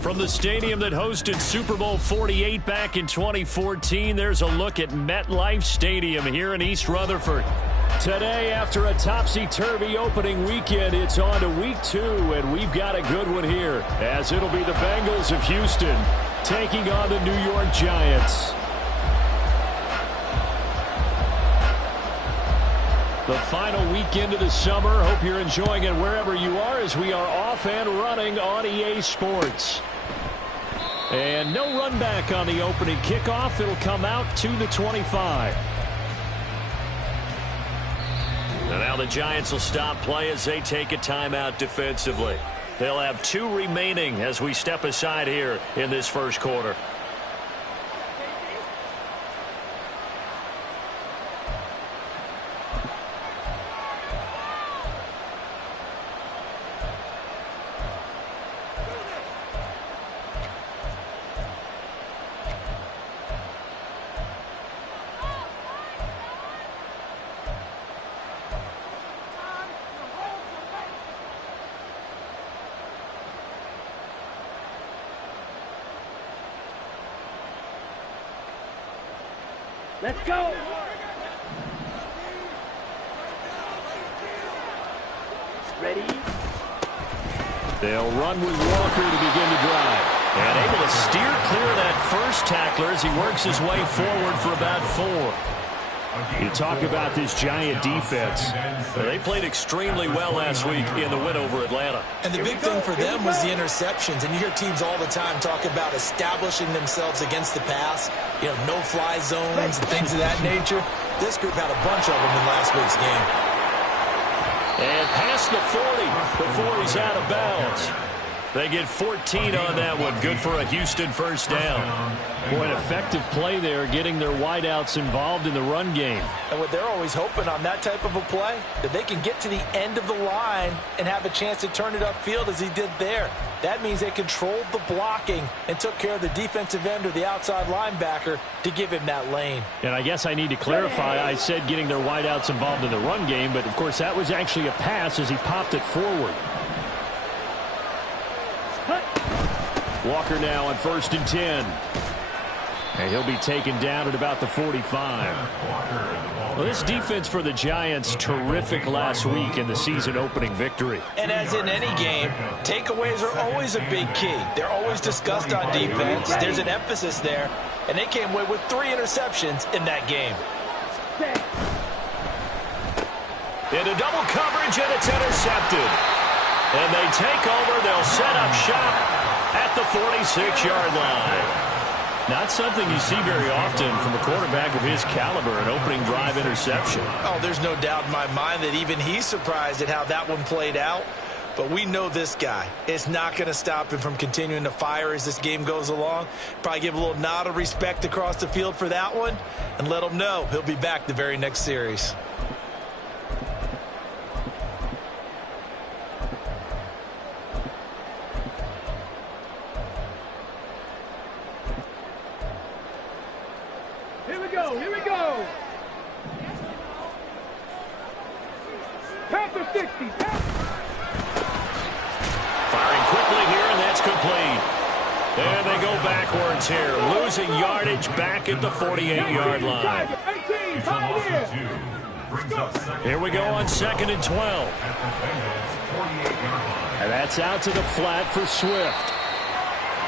From the stadium that hosted Super Bowl 48 back in 2014, there's a look at MetLife Stadium here in East Rutherford. Today, after a topsy-turvy opening weekend, it's on to week 2, and we've got a good one here, as it'll be the Bengals of Houston taking on the New York Giants. The final weekend of the summer. Hope you're enjoying it wherever you are, as we are off and running on EA Sports. And no run back on the opening kickoff. It'll come out to the 25. And now the Giants will stop play as they take a timeout defensively. They'll have 2 remaining as we step aside here in this first quarter. Let's go! Ready? They'll run with Walker to begin the drive. And able to steer clear of that first tackler as he works his way forward for about 4. You talk about this Giant defense. They played extremely well last week in the win over Atlanta. And the big thing for them was the interceptions. And you hear teams all the time talk about establishing themselves against the pass. You know, no-fly zones and things of that nature. This group had a bunch of them in last week's game. And past the 40 before he's out of bounds. They get 14 on that one. Good for a Houston first down. Boy, an effective play there, getting their wideouts involved in the run game. And what they're always hoping on that type of a play, that they can get to the end of the line and have a chance to turn it upfield as he did there. That means they controlled the blocking and took care of the defensive end or the outside linebacker to give him that lane. And I guess I need to clarify, I said getting their wideouts involved in the run game, but of course that was actually a pass as he popped it forward. Walker now on 1st and 10. And he'll be taken down at about the 45. Well, this defense for the Giants, terrific last week in the season-opening victory. And as in any game, takeaways are always a big key. They're always discussed on defense. There's an emphasis there. And they came away with 3 interceptions in that game. Into double coverage, and it's intercepted. And they take over. They'll set up shop at the 46-yard line. Not something you see very often from a quarterback of his caliber, an opening drive interception. Oh, there's no doubt in my mind that even he's surprised at how that one played out. But we know this guy. It's not going to stop him from continuing to fire as this game goes along. Probably give a little nod of respect across the field for that one and let him know he'll be back the very next series. Here we go. Panther 60. Firing quickly here, and that's complete. And they go backwards here, losing yardage back at the 48-yard line. Here we go on 2nd and 12. And that's out to the flat for Swift.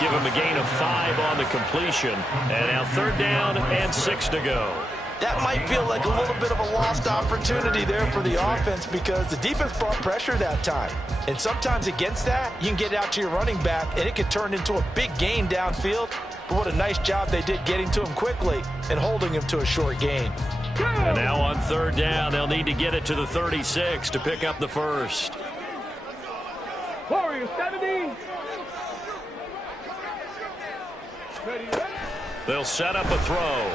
Give him a gain of 5 on the completion. And now 3rd down and 6 to go. That might feel like a little bit of a lost opportunity there for the offense because the defense brought pressure that time. And sometimes against that, you can get out to your running back, and it could turn into a big gain downfield. But what a nice job they did getting to him quickly and holding him to a short gain. And now on 3rd down, they'll need to get it to the 36 to pick up the first. Warriors 70. They'll set up a throw.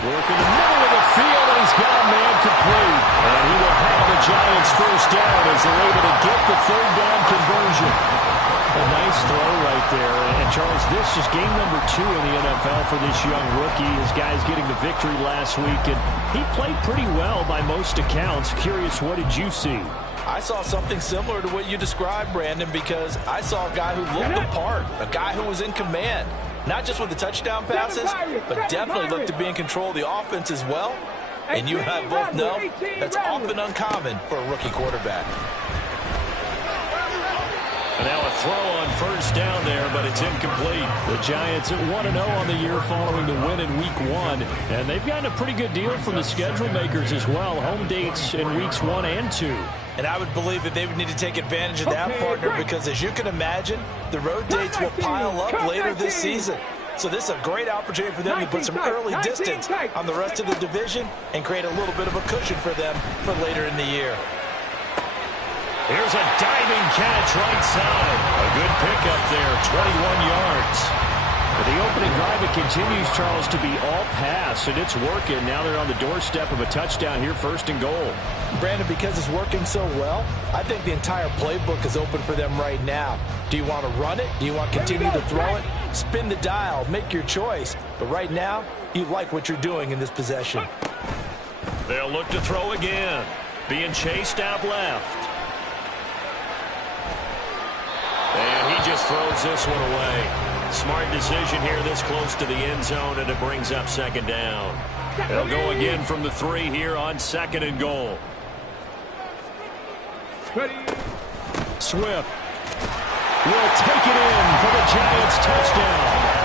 Working the middle of the field, and he's got a man complete. And he will have the Giants first down as they're able to get the 3rd down conversion. A nice throw right there. And Charles, this is game number 2 in the NFL for this young rookie. His guys getting the victory last week, and he played pretty well by most accounts. Curious, what did you see? I saw something similar to what you described, Brandon, because I saw a guy who looked the part, a guy who was in command, not just with the touchdown passes, but definitely looked to be in control of the offense as well. And you and I both know that's often uncommon for a rookie quarterback. And now a throw on first down there, but it's incomplete. The Giants at 1-0 on the year following the win in Week 1. And they've gotten a pretty good deal from the schedule makers as well. Home dates in Weeks 1 and 2. And I would believe that they would need to take advantage of that, partner, because as you can imagine, the road dates will pile up later this season. So this is a great opportunity for them to put some early distance on the rest of the division and create a little bit of a cushion for them for later in the year. Here's a diving catch right side. A good pickup there, 21 yards. But the opening drive, it continues, Charles, to be all pass, and it's working. Now they're on the doorstep of a touchdown here, 1st and goal. Brandon, because it's working so well, I think the entire playbook is open for them right now. Do you want to run it? Do you want to continue to throw it? Spin the dial, make your choice. But right now, you like what you're doing in this possession. They'll look to throw again. Being chased out left. And he just throws this one away. Smart decision here this close to the end zone, and it brings up 2nd down. They'll go again from the 3 here on 2nd and goal. Swift will take it in for the Giants touchdown.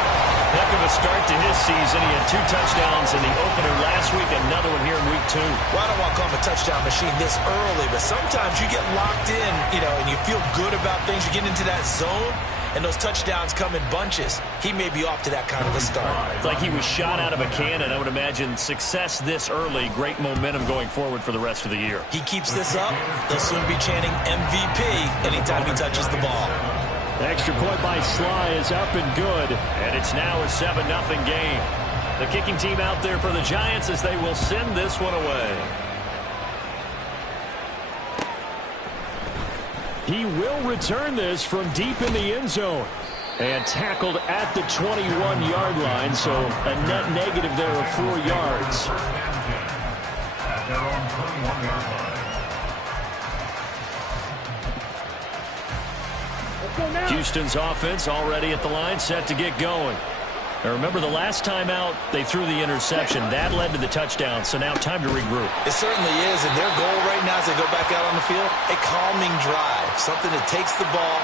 Heck of a start to his season. He had 2 touchdowns in the opener last week, another one here in Week 2. Well, I don't want to call him a touchdown machine this early, but sometimes you get locked in, and you feel good about things. You get into that zone, and those touchdowns come in bunches. He may be off to that kind of a start. It's like he was shot out of a cannon. I would imagine success this early, great momentum going forward for the rest of the year. He keeps this up, they'll soon be chanting MVP anytime he touches the ball. Extra point by Sly is up and good, and it's now a 7-0 game. The kicking team out there for the Giants as they will send this one away. He will return this from deep in the end zone. And tackled at the 21-yard line, so a net negative there of 4 yards. At their own 21-yard line. Houston's offense already at the line, set to get going. Now remember, the last time out, they threw the interception. That led to the touchdown, so now time to regroup. It certainly is, and their goal right now as they go back out on the field, a calming drive, something that takes the ball,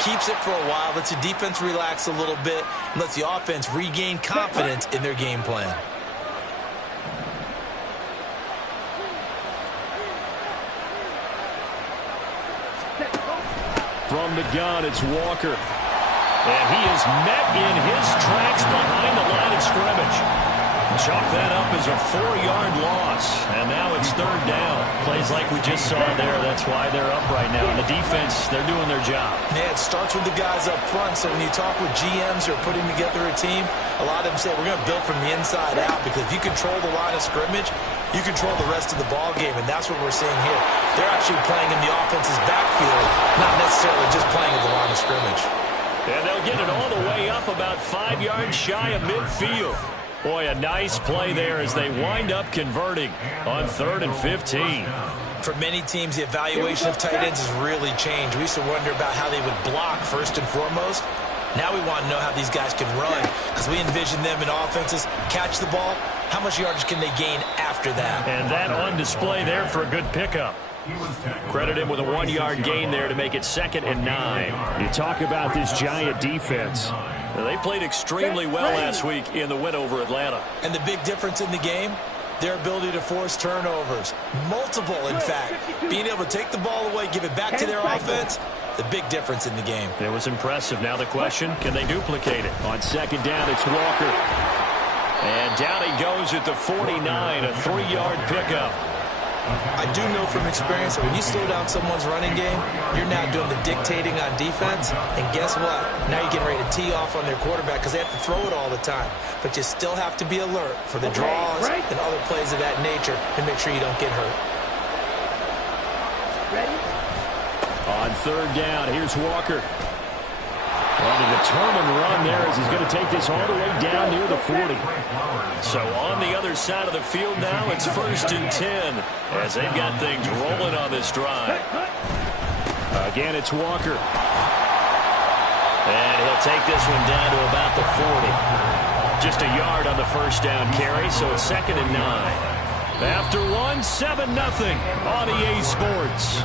keeps it for a while, lets the defense relax a little bit, and lets the offense regain confidence in their game plan. From the gun, it's Walker. And he is met in his tracks behind the line of scrimmage. Chalk that up as a 4-yard loss. And now it's 3rd down. Plays like we just saw there. That's why they're up right now. And the defense, they're doing their job. Yeah, it starts with the guys up front. So when you talk with GMs who are putting together a team, a lot of them say we're going to build from the inside out, because if you control the line of scrimmage, you control the rest of the ball game, and that's what we're seeing here. They're actually playing in the offense's backfield, not necessarily just playing at the line of scrimmage. And they'll get it all the way up about 5 yards shy of midfield. Boy, a nice play there as they wind up converting on 3rd and 15. For many teams, the evaluation of tight ends has really changed. We used to wonder about how they would block first and foremost. Now we want to know how these guys can run, because we envision them in offenses catch the ball. How much yardage can they gain after that? And that on display there for a good pickup. Credit him with a 1-yard gain there to make it 2nd and 9. You talk about this Giant defense. They played extremely well last week in the win over Atlanta. And the big difference in the game, their ability to force turnovers. Multiple, in fact. Being able to take the ball away, give it back to their offense, the big difference in the game. It was impressive. Now the question, can they duplicate it? On 2nd down, it's Walker. And down he goes at the 49, a 3-yard pickup. I do know from experience that when you slow down someone's running game, you're now doing the dictating on defense. And guess what? Now you're getting ready to tee off on their quarterback because they have to throw it all the time. But you still have to be alert for the draws and other plays of that nature and make sure you don't get hurt. Ready? On 3rd down, here's Walker. And a determined run there as he's going to take this all the way down near the 40. So on the other side of the field now, it's 1st and 10 as they've got things rolling on this drive. Again, it's Walker. And he'll take this one down to about the 40. Just a yard on the first down carry, so it's 2nd and 9. After one, 7-0 on EA Sports.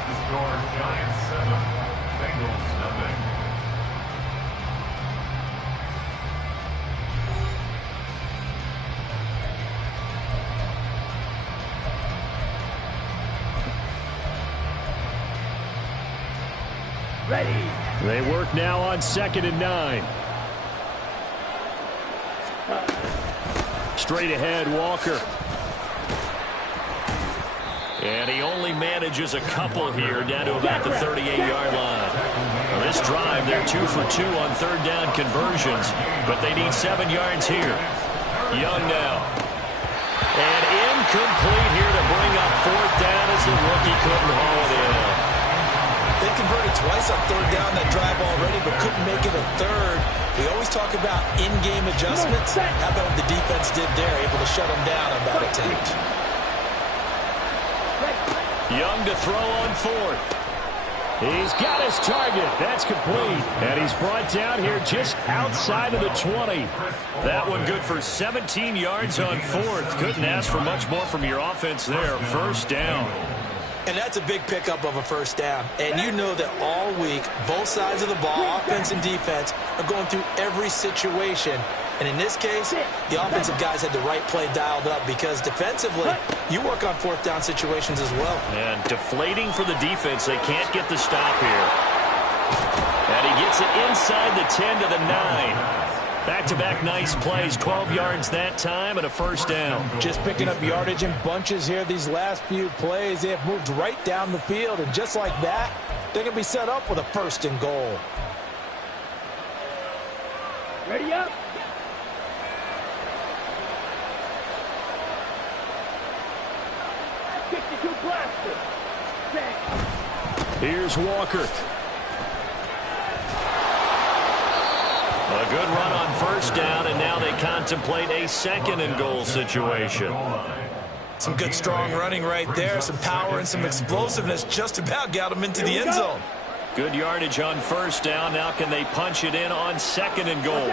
Ready. They work now on 2nd and 9. Straight ahead, Walker. And he only manages a couple here down to about the 38-yard line. Now this drive, they're 2 for 2 on 3rd down conversions, but they need 7 yards here. Young now. And incomplete here to bring up 4th down as the rookie couldn't haul it in. They converted twice on 3rd down that drive already, but couldn't make it a 3rd. We always talk about in-game adjustments. How about what the defense did there, able to shut them down on that attempt. Young to throw on 4th. He's got his target. That's complete. And he's brought down here just outside of the 20. That one good for 17 yards on 4th. Couldn't ask for much more from your offense there. 1st down. And that's a big pickup of a 1st down. And you know that all week, both sides of the ball, offense and defense, are going through every situation. And in this case, the offensive guys had the right play dialed up because defensively, you work on 4th down situations as well. And deflating for the defense. They can't get the stop here. And he gets it inside the 10 to the 9. Back-to-back nice plays, 12 yards that time and a 1st down. Just picking up yardage in bunches here these last few plays. They have moved right down the field, and just like that, they're going to be set up with a 1st and goal. Ready up. Here's Walker. A good run on 1st down, and now they contemplate a 2nd and goal situation. Some good strong running right there, some power and some explosiveness, just about got them into the end zone. Good yardage on 1st down. Now can they punch it in on 2nd and goal?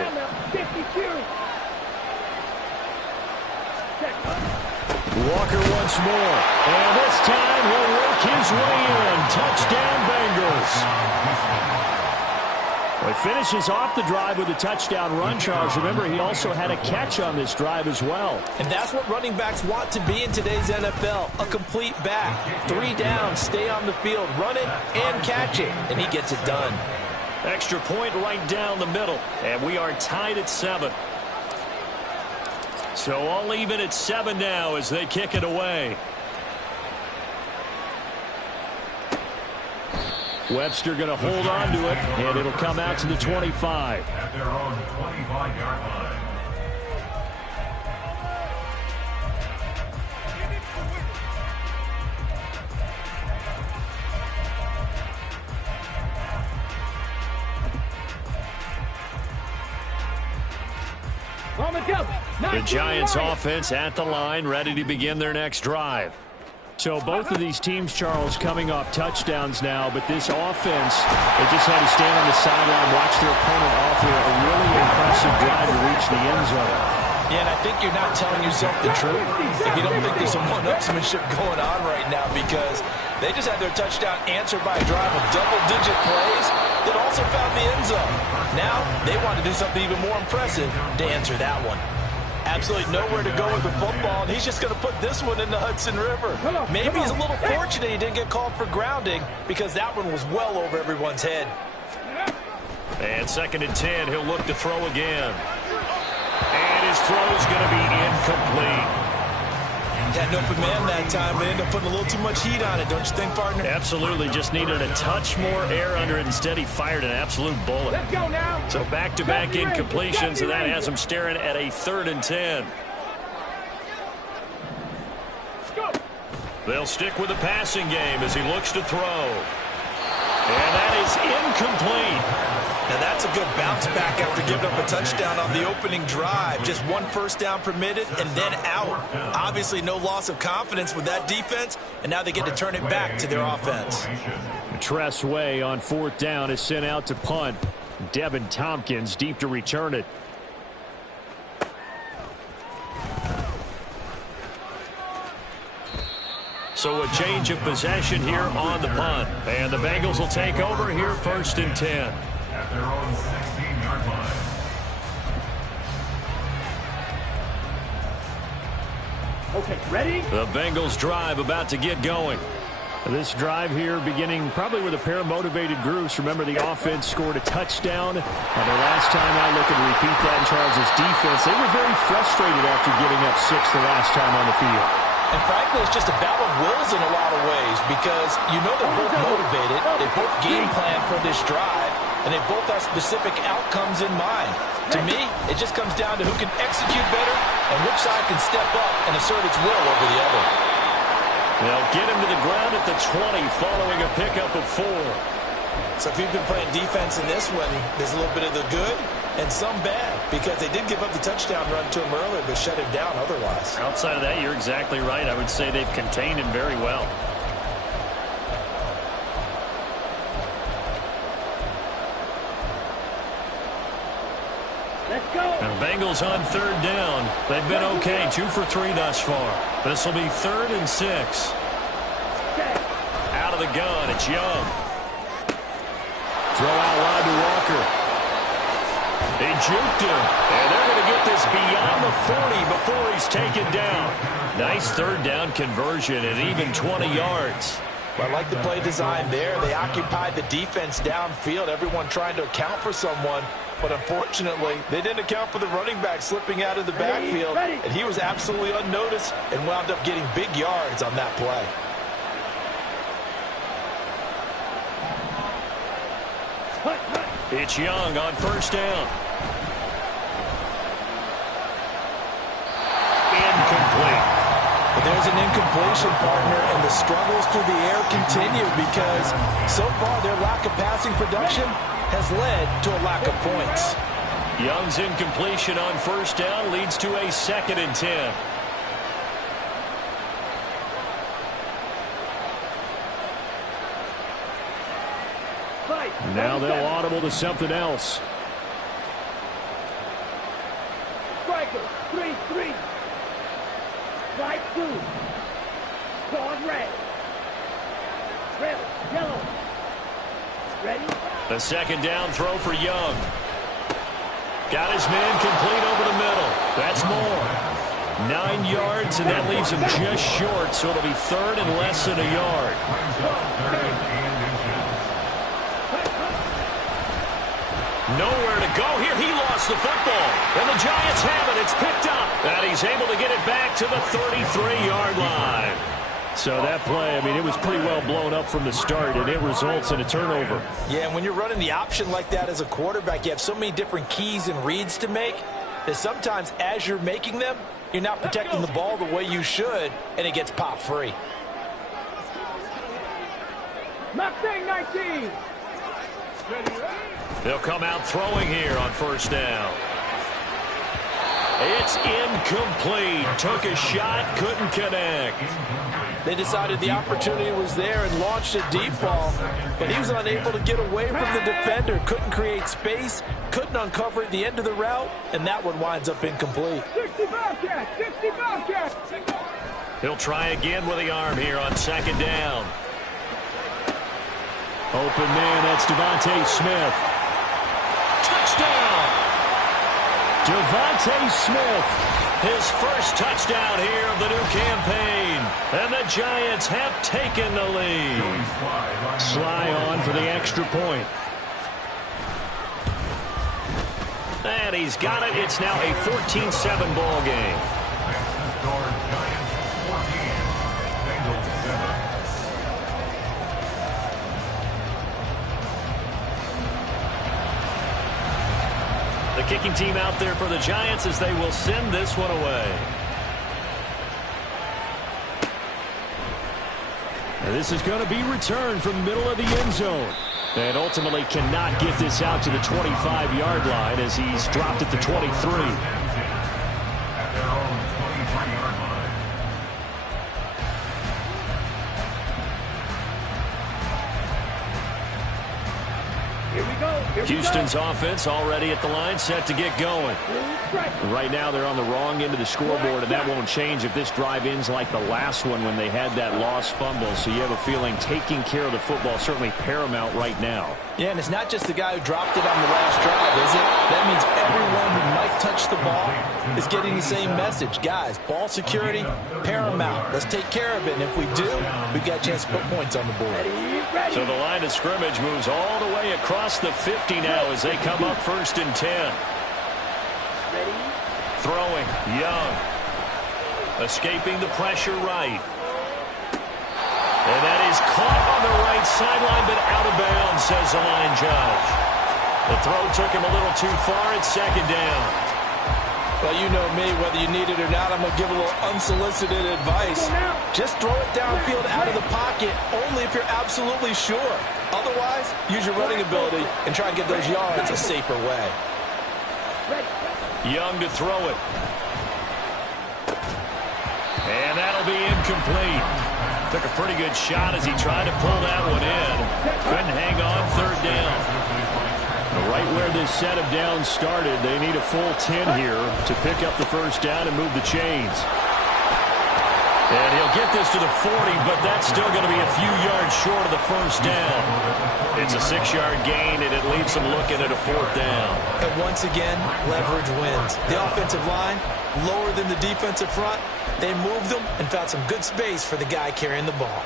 Walker once more. And this time he'll work his way in. Touchdown Bengals. Well, he finishes off the drive with a touchdown run, Charles. Remember, he also had a catch on this drive as well. And that's what running backs want to be in today's NFL, a complete back. 3 down, stay on the field, run it and catch it, and he gets it done. Extra point right down the middle, and we are tied at 7. So all even at 7 now as they kick it away. Webster going to hold on to it, and it'll come out to the 25. At their own 25-yard line. The Giants offense at the line, ready to begin their next drive. So both of these teams, Charles, coming off touchdowns now, but this offense, they just had to stand on the sideline, watch their opponent offer a really impressive drive to reach the end zone. Yeah, and I think you're not telling yourself the truth if you don't think there's some one-upsmanship going on right now, because they just had their touchdown answered by a drive of double-digit plays that also found the end zone. Now they want to do something even more impressive to answer that one. Absolutely nowhere to go with the football, and he's just going to put this one in the Hudson River. Maybe he's a little fortunate he didn't get called for grounding, because that one was well over everyone's head. And 2nd and 10, he'll look to throw again. And his throw is going to be incomplete. Had an open man that time, but ended up putting a little too much heat on it, don't you think, partner? Absolutely, just needed a touch more air under it. Instead, he fired an absolute bullet. Let's go now. So back-to-back incompletions, and that has him staring at a 3rd and 10. They'll stick with the passing game as he looks to throw. And that is incomplete. Now that's a good bounce back after giving up a touchdown on the opening drive. Just one first down permitted and then out. Obviously no loss of confidence with that defense, and now they get to turn it back to their offense. Tress Way on 4th down is sent out to punt. Devin Tompkins deep to return it. So a change of possession here on the punt. And the Bengals will take over here 1st and 10. At their own 16-yard line. Okay, ready? The Bengals drive about to get going. This drive here beginning probably with a pair of motivated groups. Remember, the offense scored a touchdown. And the last time I look and repeat that in Charles' defense, they were very frustrated after giving up 6 the last time on the field. And frankly, it's just a battle of wills in a lot of ways because you know they're both motivated. They both game plan for this drive, and they both have specific outcomes in mind. To me, it just comes down to who can execute better and which side can step up and assert its will over the other. They'll get him to the ground at the 20 following a pickup of 4. So if you've been playing defense in this one, there's a little bit of the good and some bad because they did give up the touchdown run to him earlier but shut him down otherwise. Outside of that, you're exactly right. I would say they've contained him very well. Let's go. And the Bengals on 3rd down. They've been okay, 2 for 3 thus far. This will be 3rd and 6. Out of the gun, it's Young. Throw out wide to Walker. They juked him, and they're going to get this beyond the 40 before he's taken down. Nice 3rd down conversion and even 20 yards. Well, I like the play design there. They occupied the defense downfield, everyone trying to account for someone. But unfortunately, they didn't account for the running back slipping out of the backfield, and he was absolutely unnoticed and wound up getting big yards on that play. It's Young on 1st down. Incomplete. But there's an incompletion, partner, and the struggles through the air continue because so far their lack of passing production has led to a lack of points. Young's incompletion on 1st down leads to a 2nd and 10. Now they'll audible to something else. Striker, 3-3. Right 2. Guard red. Red, yellow. Ready? The 2nd down throw for Young. Got his man complete over the middle. That's more. 9 yards, and that leaves him just short, so it'll be 3rd and less than a yard. Nowhere to go here. He lost the football. And the Giants have it. It's picked up. And he's able to get it back to the 33-yard line. So that play, I mean, it was pretty well blown up from the start, and it results in a turnover. Yeah, and when you're running the option like that as a quarterback, you have so many different keys and reads to make that sometimes as you're making them, you're not protecting the ball the way you should, and it gets popped free. Mustang 19. They'll come out throwing here on 1st down. It's incomplete. Took a shot, couldn't connect. They decided the opportunity was there and launched a deep ball, but he was unable to get away from the defender, couldn't create space, couldn't uncover at the end of the route, and that one winds up incomplete. 60 Bobcat, 60 Bobcat. He'll try again with the arm here on 2nd down. Open man, that's Devontae Smith. Touchdown! Devontae Smith, his first touchdown here of the new campaign. And the Giants have taken the lead. Sly on for the extra point. And he's got it. It's now a 14-7 ball game. The kicking team out there for the Giants as they will send this one away. And this is going to be returned from the middle of the end zone. And ultimately cannot get this out to the 25-yard line as he's dropped at the 23. At their own 23-yard line. Here we go. Houston's offense already at the line, set to get going. Right now they're on the wrong end of the scoreboard, and that won't change if this drive ends like the last one when they had that lost fumble. So you have a feeling taking care of the football certainly paramount right now. Yeah, and it's not just the guy who dropped it on the last drive, is it? That means everyone who might touch the ball is getting the same message. Guys, ball security, paramount. Let's take care of it, and if we do, we've got a chance to put points on the board. So the line of scrimmage moves all the way across the 50 now as they come up 1st and 10. Throwing, Young. Escaping the pressure right. And that is caught on the right sideline, but out of bounds, says the line judge. The throw took him a little too far. It's 2nd down. Well, you know me, whether you need it or not, I'm going to give a little unsolicited advice. Just throw it downfield out of the pocket, only if you're absolutely sure. Otherwise, use your running ability and try and get those yards a safer way. Young to throw it. And that'll be incomplete. Took a pretty good shot as he tried to pull that one in. Couldn't hang on 3rd down. Right where this set of downs started, they need a full 10 here to pick up the 1st down and move the chains. And he'll get this to the 40, but that's still going to be a few yards short of the 1st down. It's a 6-yard gain, and it leaves them looking at a 4th down. And once again, leverage wins. The offensive line, lower than the defensive front. They moved them and found some good space for the guy carrying the ball.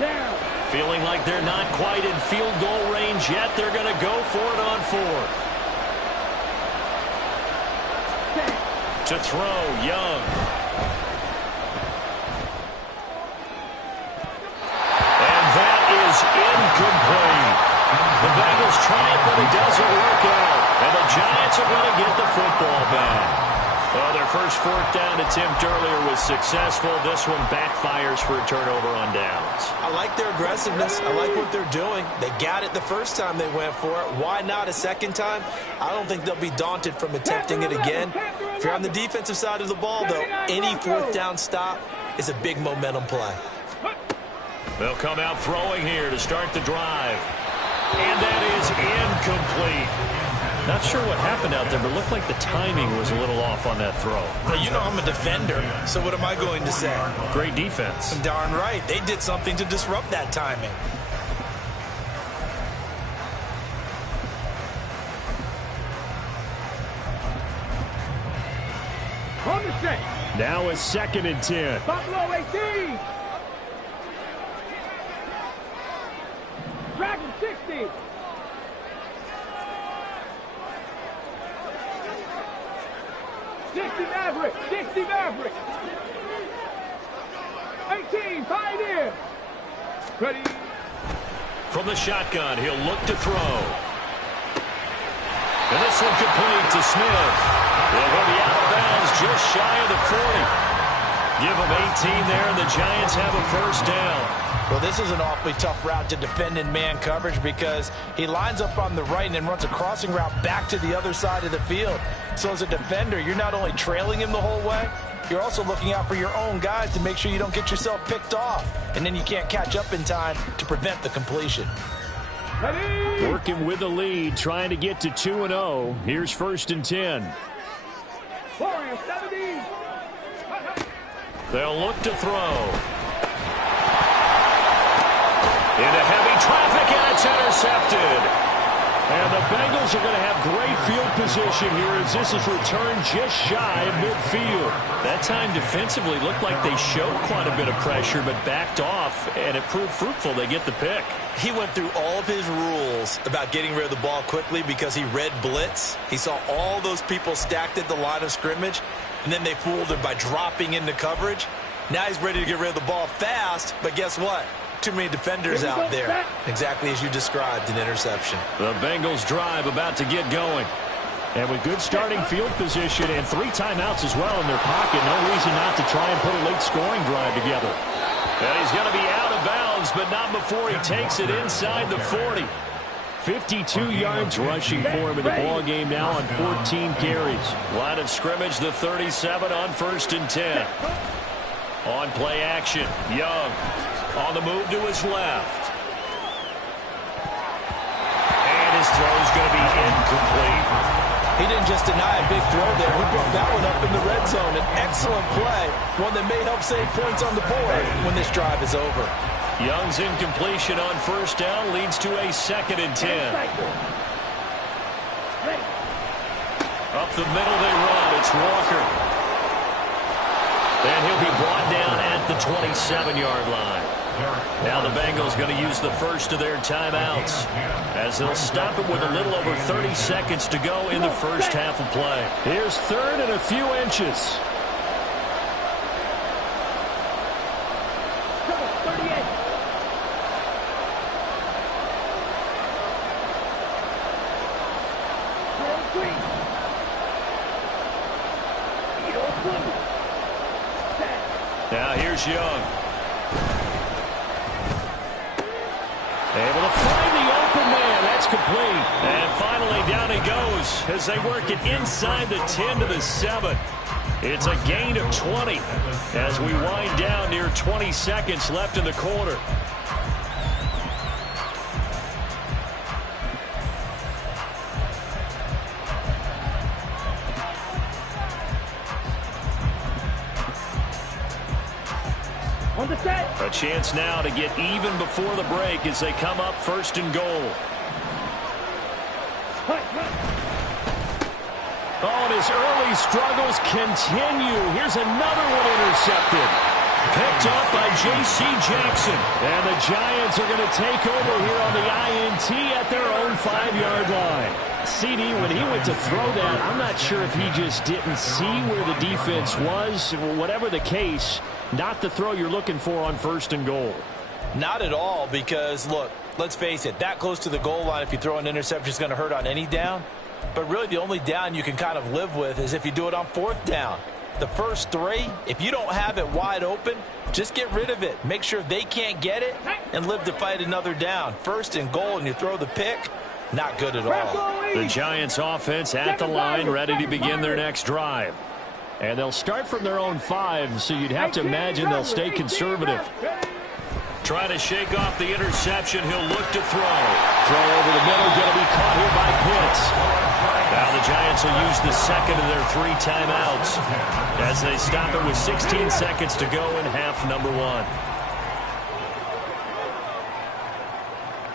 Down. Feeling like they're not quite in field goal range yet. They're going to go for it on 4th. To throw, Young. And that is incomplete. The Bengals try it, but it doesn't work out. And the Giants are going to get the football back. Well, their first 4th down attempt earlier was successful. This one backfires for a turnover on downs. I like their aggressiveness. I like what they're doing. They got it the first time they went for it. Why not a second time? I don't think they'll be daunted from attempting it again. If you're on the defensive side of the ball, though, any 4th down stop is a big momentum play. They'll come out throwing here to start the drive. And that is incomplete. Not sure what happened out there, but it looked like the timing was a little off on that throw. Well, you know I'm a defender, so what am I going to say? Great defense. Darn right. They did something to disrupt that timing. On the set. Now it's 2nd and 10. Buffalo 18. Dragon 60. Maverick, 60 Maverick. 18 Pioneer. Ready. From the shotgun, he'll look to throw. And this one complete to Smith. They'll go out of bounds just shy of the 40. Give them 18 there, and the Giants have a 1st down. Well, this is an awfully tough route to defend in man coverage because he lines up on the right and then runs a crossing route back to the other side of the field. So as a defender, you're not only trailing him the whole way, you're also looking out for your own guys to make sure you don't get yourself picked off. And then you can't catch up in time to prevent the completion. Ready. Working with the lead, trying to get to 2-0. Here's 1st and 10. Warrior 70. They'll look to throw. Into heavy traffic, and it's intercepted. And the Bengals are going to have great field position here as this is returned just shy of midfield. That time defensively looked like they showed quite a bit of pressure but backed off, and it proved fruitful. They get the pick. He went through all of his rules about getting rid of the ball quickly because he read blitz. He saw all those people stacked at the line of scrimmage, and then they fooled him by dropping into coverage. Now he's ready to get rid of the ball fast, but guess what? Too many defenders out there. Exactly as you described, an interception. The Bengals drive about to get going. And with good starting field position and 3 timeouts as well in their pocket, no reason not to try and put a late scoring drive together. And he's going to be out of bounds, but not before he takes it inside the 40. 52 yards rushing for him in the ball game now on 14 carries. Line of scrimmage, the 37 on 1st and 10. On play action, Young on the move to his left. And his throw is going to be incomplete. He didn't just deny a big throw there. He brought that one up in the red zone. An excellent play, one that may help save points on the board when this drive is over. Young's incompletion on 1st down leads to a 2nd and 10. Up the middle they run. It's Walker. And he'll be brought down at the 27-yard line. Now the Bengals going to use the first of their timeouts as they'll stop it with a little over 30 seconds to go in the first half of play. Here's 3rd and a few inches. Now here's Young. Able to find the open man. That's complete. And finally down he goes as they work it inside the 10 to the 7. It's a gain of 20 as we wind down near 20 seconds left in the quarter. A chance now to get even before the break as they come up 1st and goal. Oh, and his early struggles continue. Here's another one intercepted. Picked up by J.C. Jackson. And the Giants are going to take over here on the INT at their own 5-yard line. CD, when he went to throw that, I'm not sure if he just didn't see where the defense was. Whatever the case, not the throw you're looking for on 1st and goal. Not at all, because, look, let's face it, that close to the goal line, if you throw an interception, is going to hurt on any down. But really, the only down you can kind of live with is if you do it on 4th down. The first 3, if you don't have it wide open, just get rid of it. Make sure they can't get it and live to fight another down. 1st and goal, and you throw the pick, not good at all. The Giants offense at the line, ready to begin their next drive. And they'll start from their own 5, so you'd have to imagine they'll stay conservative. Trying to shake off the interception. He'll look to throw. Throw over the middle, going to be caught here by Pitts. Now the Giants will use the 2nd of their 3 timeouts as they stop it with 16 seconds to go in half number 1.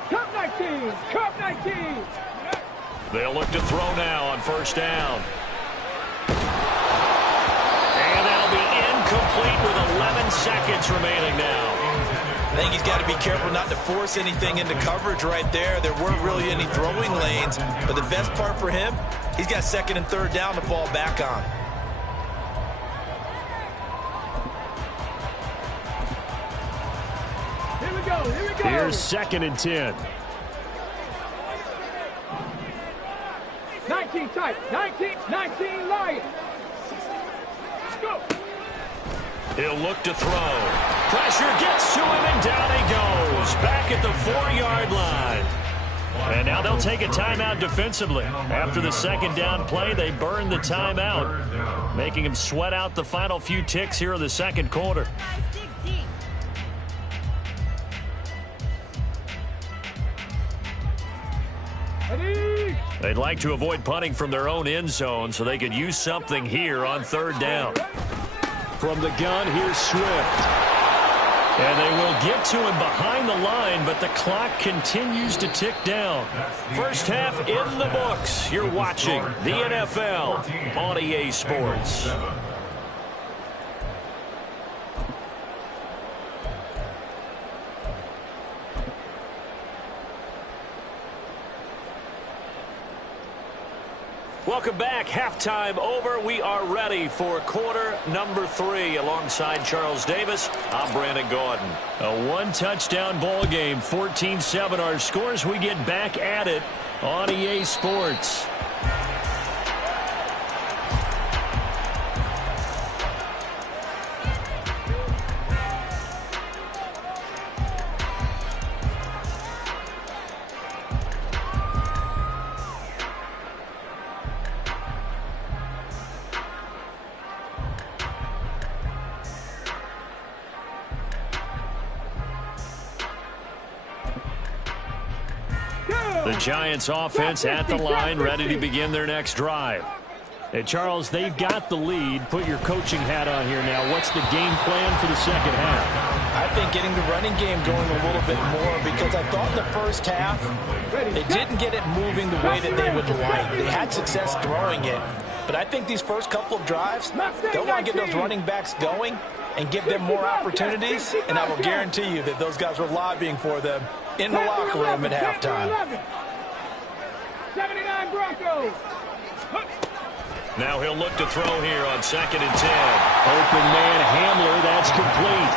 Cup 19! Cup 19! They'll look to throw now on 1st down. And that'll be incomplete with 11 seconds remaining now. I think he's got to be careful not to force anything into coverage right there. There weren't really any throwing lanes, but the best part for him, he's got 2nd and 3rd down to fall back on. Here we go, here we go. Here's 2nd and 10. 19 tight, 19 Lions. Go. He'll look to throw. Pressure gets to him, and down he goes. Back at the 4-yard line. And now they'll take a timeout defensively. After the 2nd down play, they burn the timeout, making him sweat out the final few ticks here in the 2nd quarter. They'd like to avoid punting from their own end zone so they could use something here on 3rd down. From the gun, here's Swift. And they will get to him behind the line, but the clock continues to tick down. First half in the books. You're watching the NFL on EA Sports. Welcome back. Halftime over. We are ready for quarter number 3. Alongside Charles Davis, I'm Brandon Gaudin. A 1-touchdown ball game, 14-7 our scores. We get back at it on EA Sports. The Giants offense at the line, ready to begin their next drive. And Charles, they've got the lead. Put your coaching hat on here now. What's the game plan for the second half? I think getting the running game going a little bit more, because I thought the first half, they didn't get it moving the way that they would like. They had success throwing it. But I think these first couple of drives, they'll want to get those running backs going and give them more opportunities. And I will guarantee you that those guys were lobbying for them in the locker room at halftime. 79 Broncos. Now he'll look to throw here on 2nd and 10. Open man Hamler, that's complete.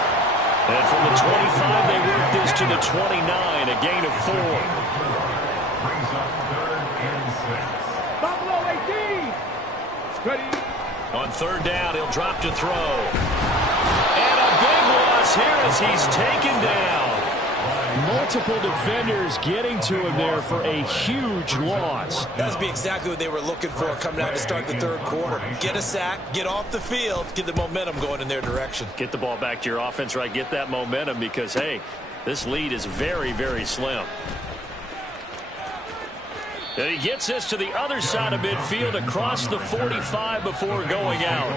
And from the 25, they work this to the 29, a gain of 4. Brings up 3rd and 6. Buffalo 18. Ready. On 3rd down, he'll drop to throw. And a big loss here as he's taken down. Multiple defenders getting to him there for a huge loss. That would be exactly what they were looking for coming out to start the 3rd quarter. Get a sack, get off the field, get the momentum going in their direction. Get the ball back to your offense, right? Get that momentum because, hey, this lead is very, very slim. And he gets this to the other side of midfield across the 45 before going out.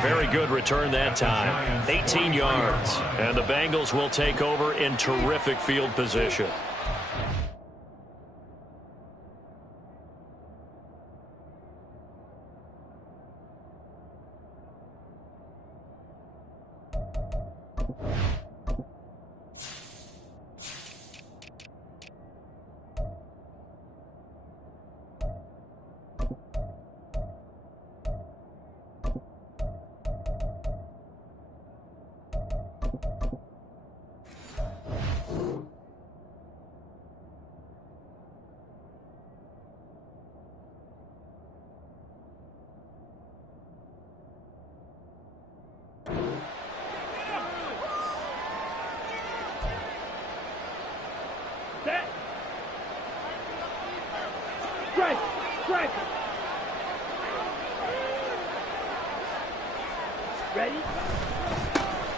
Very good return that time. 18 yards. And the Bengals will take over in terrific field position.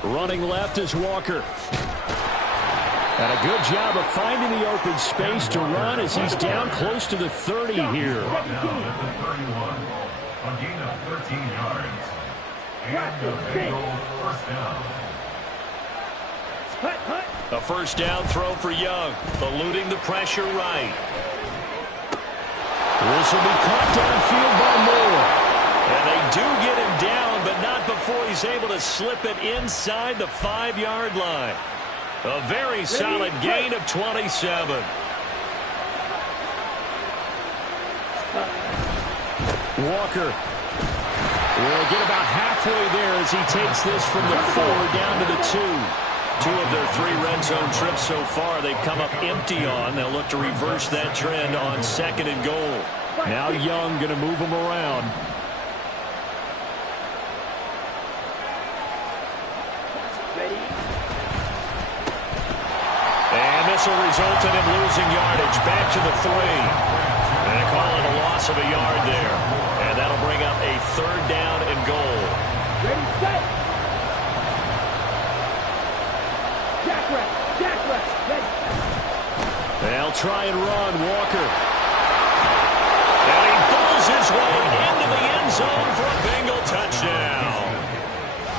Running left is Walker. And a good job of finding the open space to run as he's down close to the 30 here. Brought down at the 31. A gain of 13 yards. And the Bengals first down. A first down throw for Young, eluding the pressure right. This will be caught downfield by Moore. And they do get him down, but not before he's able to slip it inside the 5-yard line. A very solid gain of 27. Walker will get about halfway there as he takes this from the 4 down to the 2. 2 of their 3 red zone trips so far they've come up empty on. They'll look to reverse that trend on 2nd and goal. Now Young going to move them around. And this will result in him losing yardage back to the 3. And they call it a loss of a yard there. And that'll bring up a 3rd down and goal. Ready, set. Jack ready. They'll try and run. Walker. And he pulls his way into the end zone for a Bengal touchdown.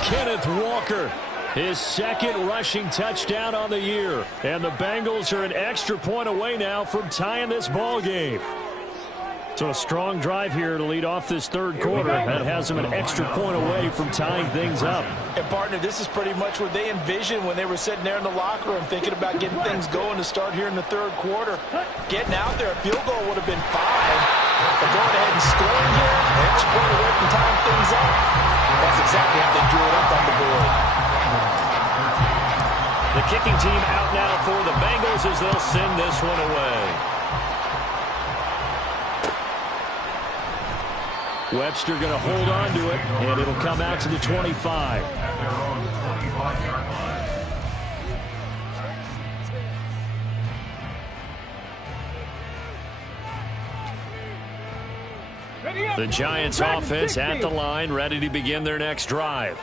Kenneth Walker, his 2nd rushing touchdown on the year. And the Bengals are an extra point away now from tying this ball game. So a strong drive here to lead off this 3rd quarter. That has them an extra point away from tying things up. And, partner, this is pretty much what they envisioned when they were sitting there in the locker room thinking about getting things going to start here in the 3rd quarter. Getting out there, a field goal would have been fine. But going ahead and scoring here, an extra point away from tying things up, that's exactly how they drew it up on the board. The kicking team out now for the Bengals as they'll send this one away. Webster going to hold on to it, and it'll come out to the 25. At their own 25-yard line. The Giants offense at the line, ready to begin their next drive.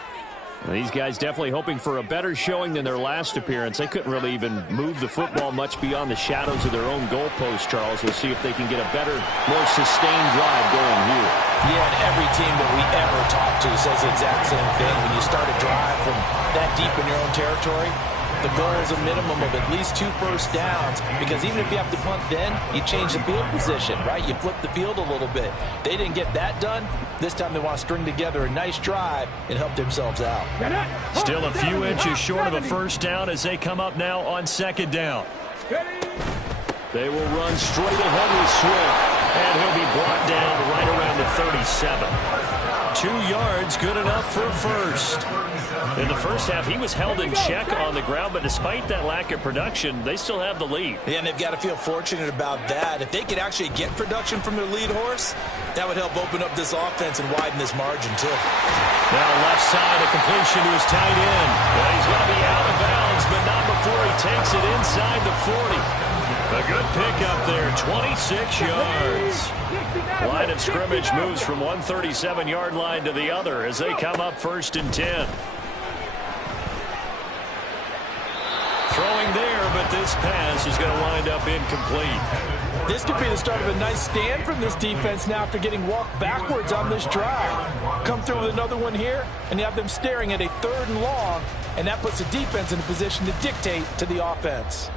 These guys definitely hoping for a better showing than their last appearance. They couldn't really even move the football much beyond the shadows of their own goalpost, Charles. We'll see if they can get a better, more sustained drive going here. Yeah, and every team that we ever talk to says the exact same thing. When you start a drive from that deep in your own territory, the goal is a minimum of at least 2 first downs, because even if you have to punt then, you change the field position, right? You flip the field a little bit. They didn't get that done. This time they want to string together a nice drive and help themselves out. Still a few inches short of a first down as they come up now on second down. They will run straight ahead with Swift, and he'll be brought down right around the 37. 2 yards, good enough for a first. In the first half, he was held in check on the ground, but despite that lack of production, they still have the lead. Yeah, and they've got to feel fortunate about that. If they could actually get production from their lead horse, that would help open up this offense and widen this margin, too. Now left side, a completion to his tight end. Well, he's going to be out of bounds, but not before he takes it inside the 40. A good pickup there, 26 yards. Line of scrimmage moves from one 37-yard line to the other as they come up 1st and 10. Throwing there, but this pass is going to wind up incomplete. This could be the start of a nice stand from this defense now after getting walked backwards on this drive. Come through with another one here, and you have them staring at a 3rd and long, and that puts the defense in a position to dictate to the offense.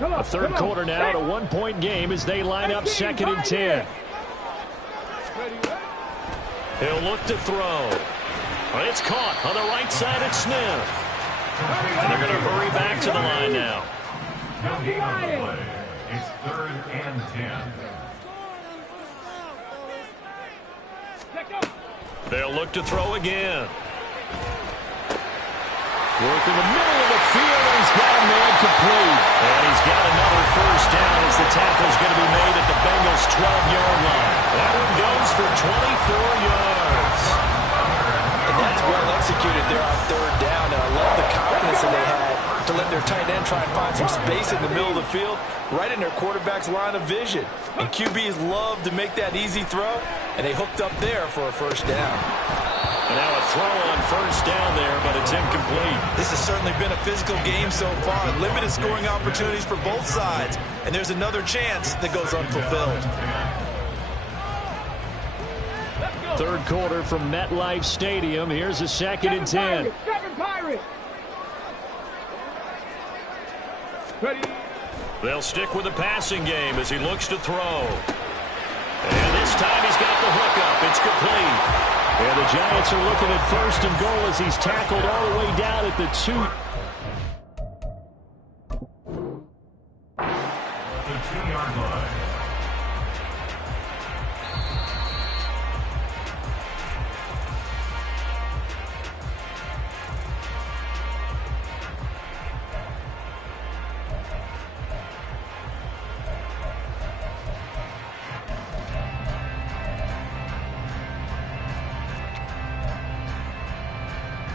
A third quarter now, a 1-point game as they line up 2nd and 10. He'll look to throw. But it's caught on the right side at Smith. And they're going to hurry back to the line now. No gain on the play. It's 3rd and 10. They'll look to throw again. Work in the middle of the field, and he's got a man complete. And he's got another first down as the tackle's going to be made at the Bengals' 12-yard line. That one goes for 24 yards. And that's well executed there on 3rd down. And I love the confidence that they had to let their tight end try and find some space in the middle of the field, right in their quarterback's line of vision. And QBs love to make that easy throw, and they hooked up there for a first down. And now a throw on first down there, but it's incomplete. This has certainly been a physical game so far. Limited scoring opportunities for both sides. And there's another chance that goes unfulfilled. Third quarter from MetLife Stadium. Here's a 2nd and 10. They'll stick with the passing game as he looks to throw. And this time he's got the hookup. It's complete. And the Giants are looking at 1st and goal as he's tackled all the way down at the 2. The 2-yard line.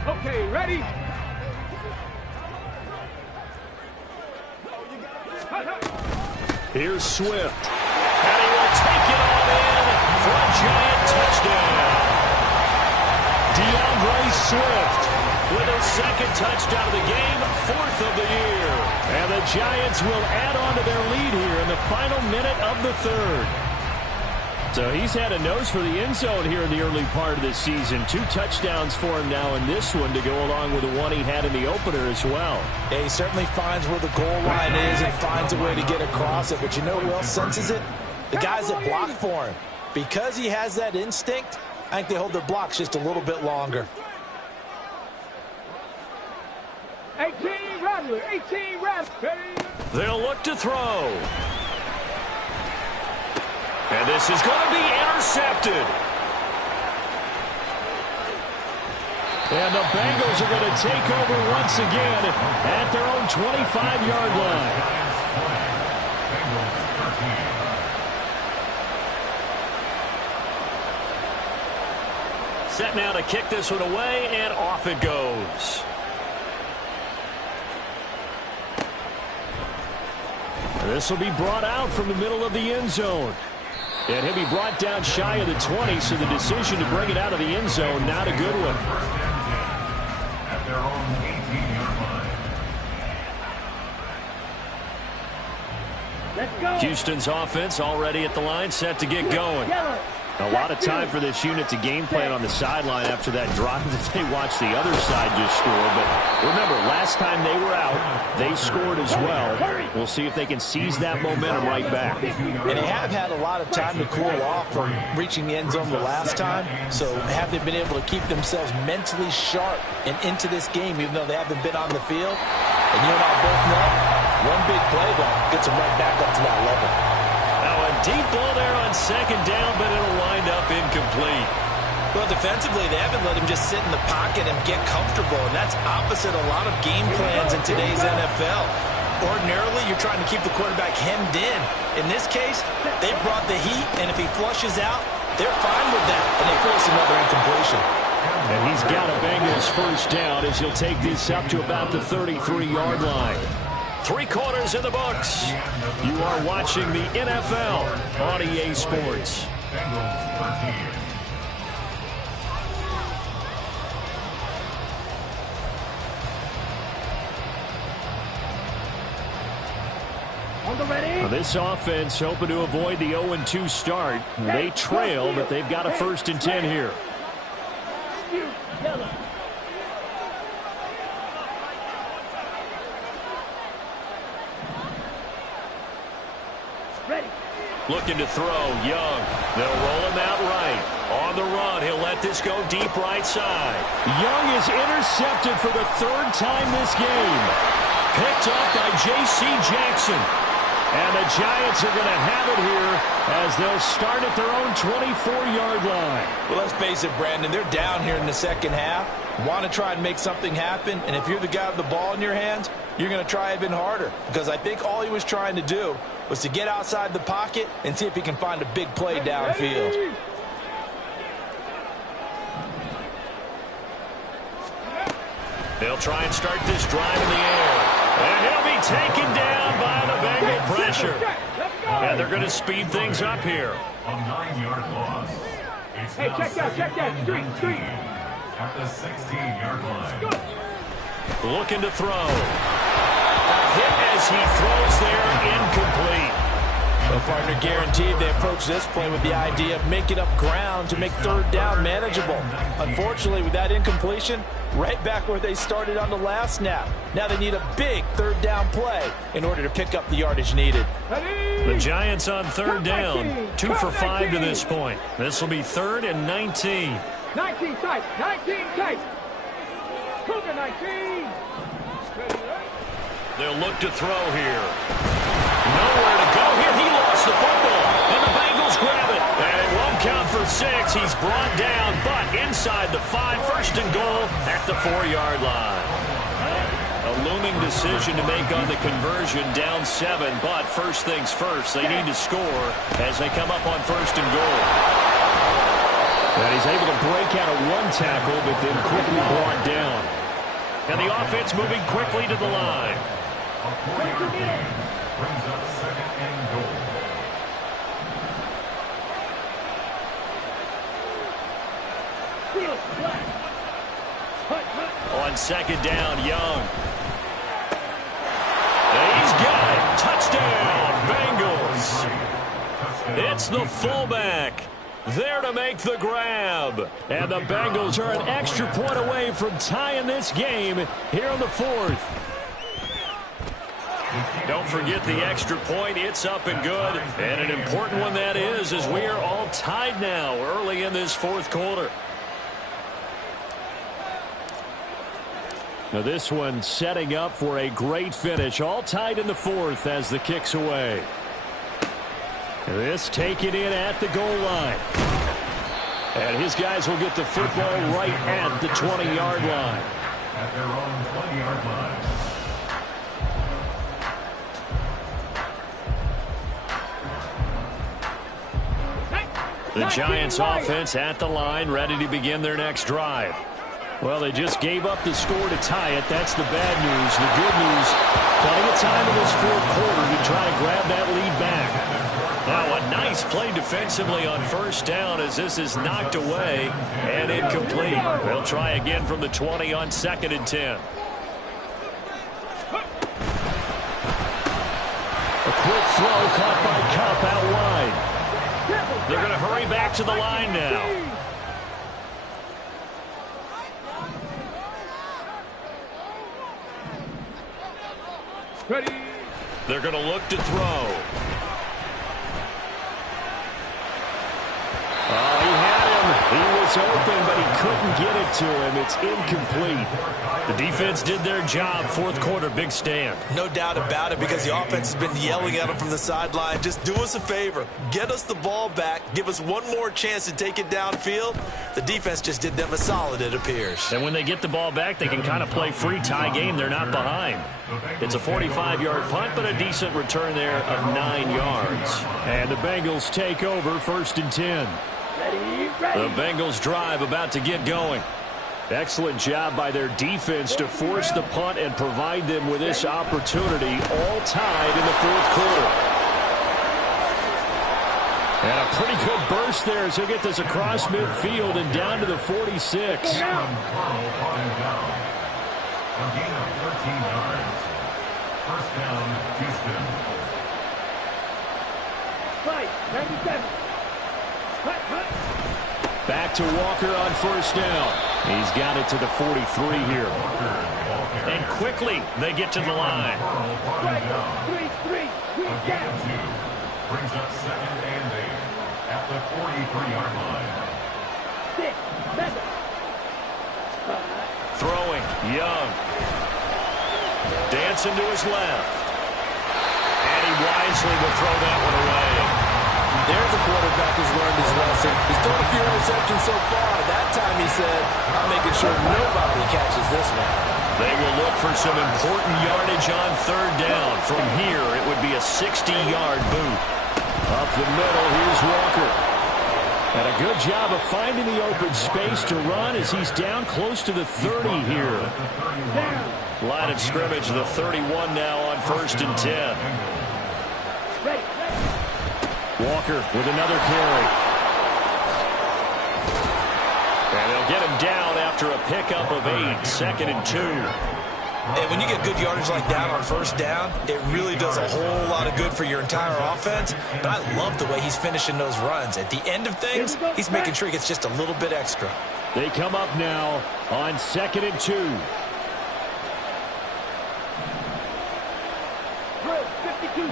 Okay, ready? Here's Swift. And he will take it all in for a Giant touchdown. DeAndre Swift with his 2nd touchdown of the game, 4th of the year. And the Giants will add on to their lead here in the final minute of the 3rd. So he's had a nose for the end zone here in the early part of this season. 2 touchdowns for him now in this one to go along with the one he had in the opener as well. Yeah, he certainly finds where the goal line is and finds a way to get across it. But you know who else senses it? The guys that block for him. Because he has that instinct, I think they hold their blocks just a little bit longer. 18 Rattler, 18 Rattler. They'll look to throw. And this is going to be intercepted. And the Bengals are going to take over once again at their own 25-yard line. Set now to kick this one away, and off it goes. This will be brought out from the middle of the end zone. And he'll be brought down shy of the 20, so the decision to bring it out of the end zone, not a good one. Houston's offense already at the line, set to get going. A lot of time for this unit to game plan on the sideline after that drive that they watched the other side just score. But remember, last time they were out, they scored as well. We'll see if they can seize that momentum right back. And they have had a lot of time to cool off from reaching the end zone the last time. So have they been able to keep themselves mentally sharp and into this game, even though they haven't been on the field? And you and I both know, one big play, though, gets them right back up to that level. Now a deep ball there on second down, but it'll wind up incomplete. Well, defensively, they haven't let him just sit in the pocket and get comfortable, and that's opposite a lot of game plans in today's NFL. Ordinarily, you're trying to keep the quarterback hemmed in. In this case, they brought the heat, and if he flushes out, they're fine with that, and they force another incompletion. And he's got a Bengals first down as he'll take this up to about the 33-yard line. 3 quarters in the books. You are watching the NFL on EA Sports. Now this offense hoping to avoid the 0-2 start. They trail, but they've got a 1st and 10 here. Looking to throw, Young. They'll roll him out right. On the run, he'll let this go deep right side. Young is intercepted for the 3rd time this game. Picked up by J.C. Jackson. And the Giants are going to have it here as they'll start at their own 24-yard line. Well, let's face it, Brandon, they're down here in the second half. Want to try and make something happen, and if you're the guy with the ball in your hands, you're going to try even harder, because I think all he was trying to do was to get outside the pocket and see if he can find a big play downfield. They'll try and start this drive in the air. And he'll be taken down by the Bengal pressure. And they're going to speed things up here. A 9-yard loss. Hey, check that. Street. At the 16-yard line. Looking to throw. A hit as he throws there, incomplete. Well, partner, guaranteed they approach this play with the idea of making up ground to make 3rd down manageable. Unfortunately, with that incompletion, right back where they started on the last snap. Now they need a big 3rd down play in order to pick up the yardage needed. The Giants on 3rd down. 2 for 5 to this point. This will be 3rd and 19. 19 tight. Cougar 19. They'll look to throw here. Nowhere to go here. He lost the football. And the Bengals grab it. And it won't count for 6. He's brought down, but inside the 5. 1st and goal at the 4-yard line. A looming decision to make on the conversion, down 7. But first things first, they need to score as they come up on 1st and goal. And he's able to break out of 1 tackle, but then quickly brought down. And the offense moving quickly to the line. A 40-yard gain brings up 2nd and goal. On 2nd down, Young. And he's got it. Touchdown, Bengals. It's the fullback there to make the grab. And the Bengals are an extra point away from tying this game here in the 4th. Don't forget the extra point. It's up and good. And an important one that is, as we are all tied now early in this 4th quarter. Now this one setting up for a great finish. All tied in the 4th as the kick's away. This taken in at the goal line. And his guys will get the football right at the 20-yard line. At their own 20-yard line. The Giants offense at the line, ready to begin their next drive. Well, they just gave up the score to tie it. That's the bad news. The good news, plenty of time in this 4th quarter to try to grab that lead back. Now a nice play defensively on 1st down as this is knocked away and incomplete. They'll try again from the 20 on 2nd and 10. A quick throw caught by Kupp out wide. They're going to hurry back to the line now. Ready. They're going to look to throw. Oh, he had him. He was open, but he couldn't get it to him. It's incomplete. The defense did their job. Fourth quarter, big stand. No doubt about it, because the offense has been yelling at him from the sideline. Just do us a favor. Get us the ball back. Give us one more chance to take it downfield. The defense just did them a solid, it appears. And when they get the ball back, they can kind of play free tie game. They're not behind. It's a 45-yard punt, but a decent return there of 9 yards. And the Bengals take over, 1st and 10. The Bengals drive about to get going. Excellent job by their defense to force the punt and provide them with this opportunity, all tied in the 4th quarter. And a pretty good burst there as he'll get this across midfield and down to the 46. A gain of 13 yards. First down, Houston. Fight, 97. Back to Walker on 1st down. He's got it to the 43 here. And quickly, they get to the line. Three, A gain of 2. Brings up 2nd and 8 at the 43-yard line. 6, 7. Throwing, Young. Dancing to his left. And he wisely will throw that one away. There's a quarterback who's learned his lesson. He's thrown a few interceptions so far. That time he said, I'm making sure nobody catches this one. They will look for some important yardage on 3rd down. From here, it would be a 60-yard boot. Up the middle, here's Walker. And a good job of finding the open space to run as he's down close to the 30 here. Line of scrimmage, the 31 now on 1st and 10. Walker with another carry. And they'll get him down after a pickup of 8, 2nd and 2. And when you get good yardage like that on 1st down, it really does a whole lot of good for your entire offense. But I love the way he's finishing those runs. At the end of things, he's making sure he gets just a little bit extra. They come up now on 2nd and 2. Drill, 52.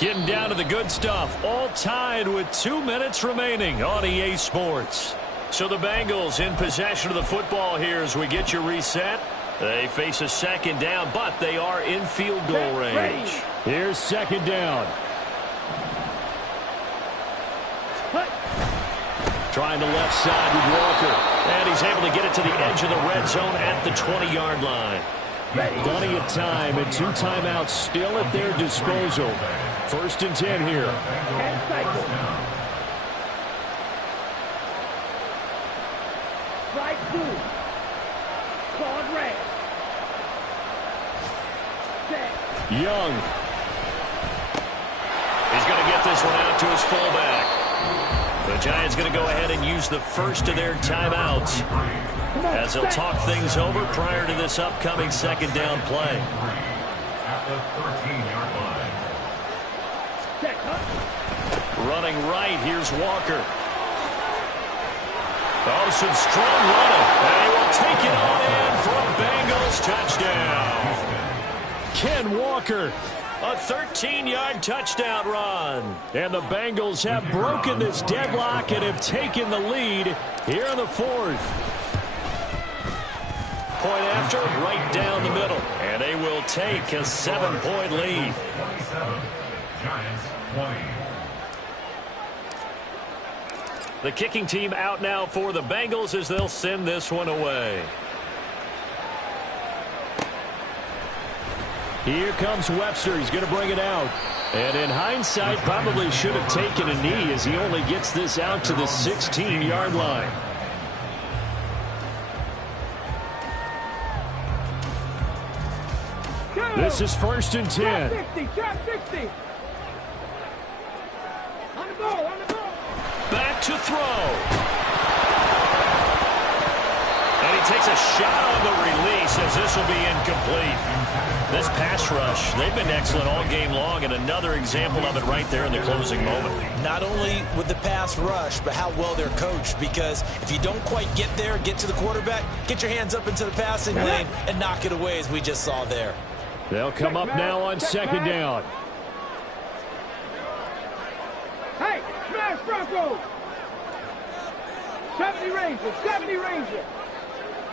Getting down to the good stuff. All tied with 2 minutes remaining on EA Sports. So the Bengals in possession of the football here as we get you reset. They face a 2nd down, but they are in field goal range. Here's 2nd down. Trying the left side with Walker. And he's able to get it to the edge of the red zone at the 20-yard line. Plenty of time and 2 timeouts still at their disposal. 1st and 10 here. And cycle. Strike 2. Claude red. Set. Young. He's going to get this one out to his fullback. The Giants going to go ahead and use the first of their timeouts as they'll talk things over prior to this upcoming 2nd down play. At the 13-yard line. Running right, here's Walker. Oh, some strong running. And he will take it on in for a Bengals touchdown. Ken Walker, a 13-yard touchdown run. And the Bengals have broken this deadlock and have taken the lead here in the 4th. Point after, right down the middle. And they will take a 7-point lead. 27, Giants 20. The kicking team out now for the Bengals as they'll send this one away. Here comes Webster. He's going to bring it out. And in hindsight, probably should have taken a knee as he only gets this out to the 16-yard line. This is 1st and 10. Trap 60. On the ball, on the ball. Back to throw. And he takes a shot on the release as this will be incomplete. This pass rush, they've been excellent all game long, and another example of it right there in the closing moment. Not only with the pass rush, but how well they're coached, because if you don't quite get there, get to the quarterback, get your hands up into the passing lane and knock it away as we just saw there. They'll come up now on 2nd down. Hey, smash Bronco. 70 Ranger, 70 Ranger.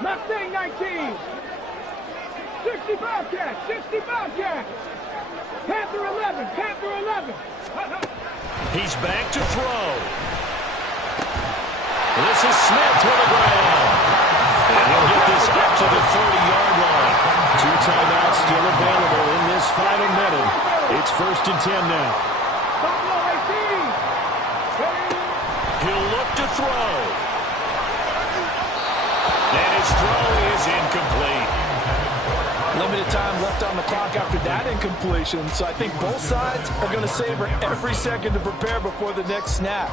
Mustang 19. 65 cash, 65 cash. Panther 11, Panther 11. He's back to throw. This is Smith to the ground. And he'll get this up to the 30-yard line. 2 timeouts still available in this final minute. It's 1st and 10 now. Buffalo 18. He'll look to throw. And his throw is incomplete. Limited time left on the clock after that incompletion, so I think both sides are going to savor every second to prepare before the next snap.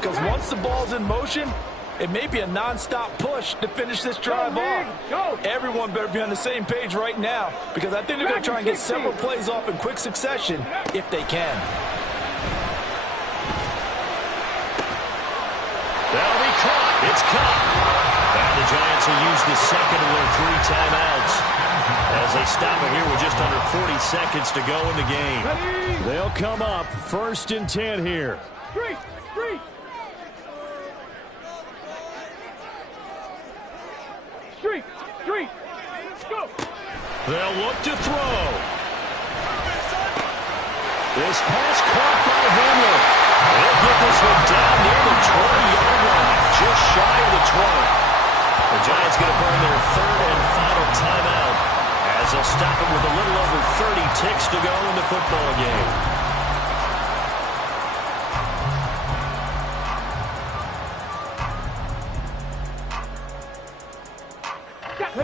Because once the ball's in motion, it may be a non-stop push to finish this drive off. Everyone better be on the same page right now, because I think they're going to try and get several plays off in quick succession if they can. That'll be caught. It's caught. And the Giants will use the second of their 3 timeouts as they stop it here with just under 40 seconds to go in the game. They'll come up 1st and 10 here. Street, street. Street, street. Go. They'll look to throw. This pass caught by Hamler. They'll get this one down near the 20-yard line, just shy of the 20. The Giants going to burn their 3rd and final timeout as they'll stop it with a little over 30 ticks to go in the football game.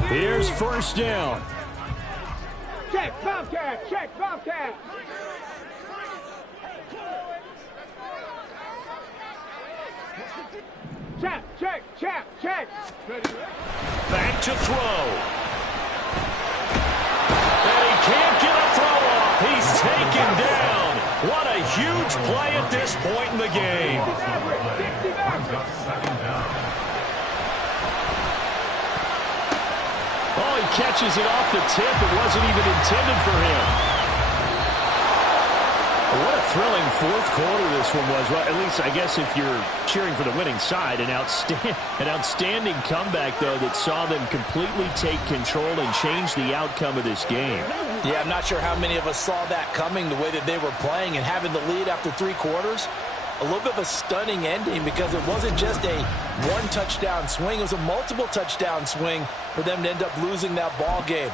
Here's 1st down. Check, Bobcat, check, Bobcat. Check, check, check, check. Back to throw. And he can't get a throw off. He's taken down. What a huge play at this point in the game. Oh, he catches it off the tip. It wasn't even intended for him. What a thrilling 4th quarter this one was. Well, at least, I guess, if you're cheering for the winning side, an outstanding comeback, though, that saw them completely take control and change the outcome of this game. Yeah, I'm not sure how many of us saw that coming, the way that they were playing and having the lead after 3 quarters. A little bit of a stunning ending because it wasn't just a 1-touchdown swing. It was a multiple touchdown swing for them to end up losing that ball game.